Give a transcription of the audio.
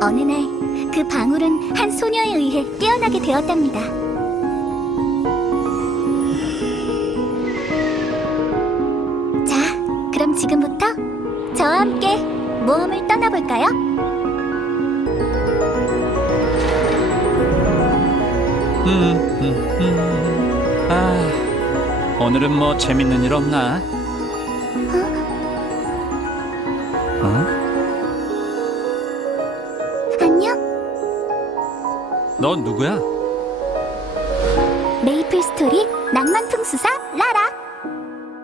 어느 날 그 방울은 한 소녀에 의해 깨어나게 되었답니다. 자, 그럼 지금부터 저와 함께 모험을 떠나볼까요? 음, 음, 음. 아, 오늘은 뭐 재밌는 일 없나? 넌 누구야? 메이플 스토리 낭만 풍 수사 라라.